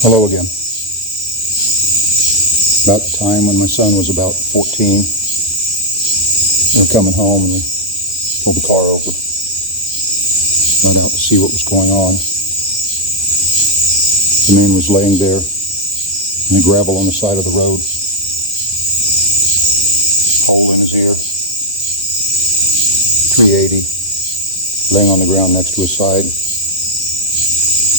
Hello again. About the time when my son was about 14, we were coming home and we pulled the car over. Went out to see what was going on. The man was laying there in the gravel on the side of the road. Hole in his ear. 380. Laying on the ground next to his side.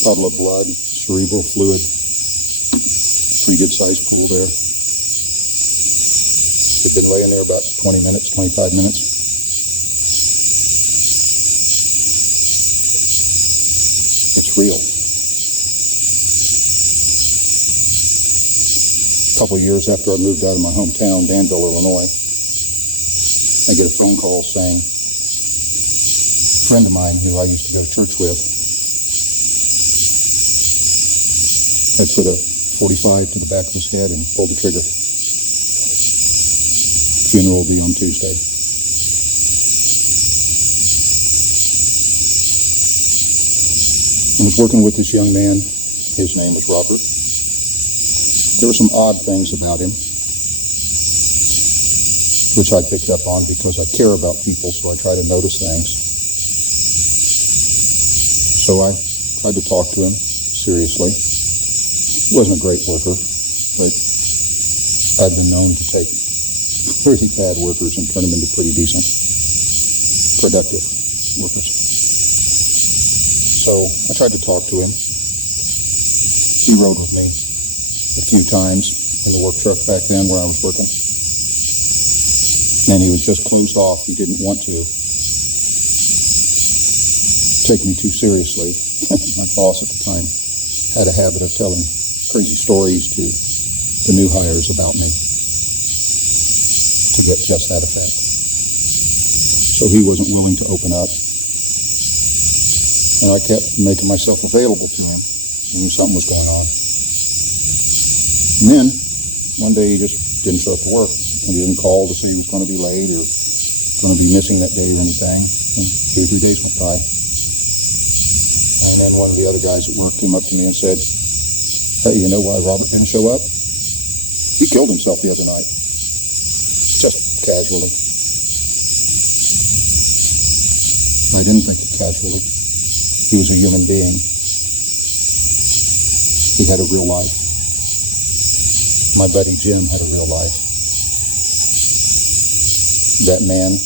Puddle of blood. Cerebral fluid. Pretty good sized pool there. He'd been laying there about 20 minutes, 25 minutes. It's real. A couple of years after I moved out of my hometown, Danville, Illinois, I get a phone call saying a friend of mine who I used to go to church with had put a 45 to the back of his head and pulled the trigger. Funeral will be on Tuesday. I was working with this young man. His name was Robert. There were some odd things about him, which I picked up on because I care about people, so I try to notice things. So I tried to talk to him seriously. He wasn't a great worker, but I'd been known to take pretty bad workers and turn them into pretty decent, productive workers. So I tried to talk to him. He rode with me a few times in the work truck back then where I was working. And he was just closed off. He didn't want to take me too seriously. My boss at the time had a habit of telling crazy stories to the new hires about me to get just that effect. So he wasn't willing to open up. And I kept making myself available to him. I knew something was going on. And then, one day he just didn't show up to work. And he didn't call to say he was going to be late or going to be missing that day or anything. And 2 or 3 days went by. And then one of the other guys at work came up to me and said, "Hey, you know why Robert didn't show up? He killed himself the other night." Just casually. I didn't think it casually. He was a human being. He had a real life. My buddy Jim had a real life. That man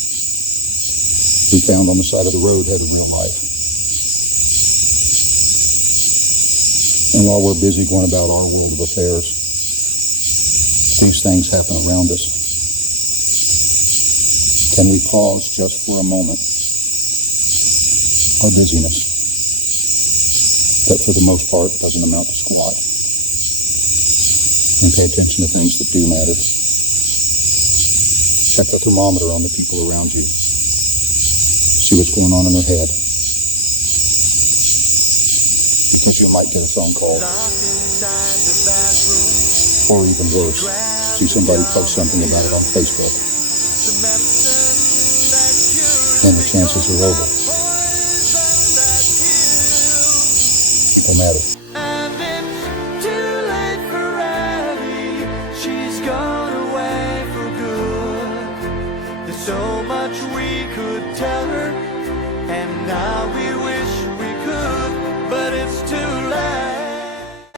we found on the side of the road had a real life. And while we're busy going about our world of affairs, these things happen around us. Can we pause just for a moment our busyness that for the most part doesn't amount to squat, and pay attention to things that do matter? Check the thermometer on the people around you. See what's going on in their head. Because you might get a phone call. Or even worse, see somebody post something about it on Facebook. And the chances are over. People matter.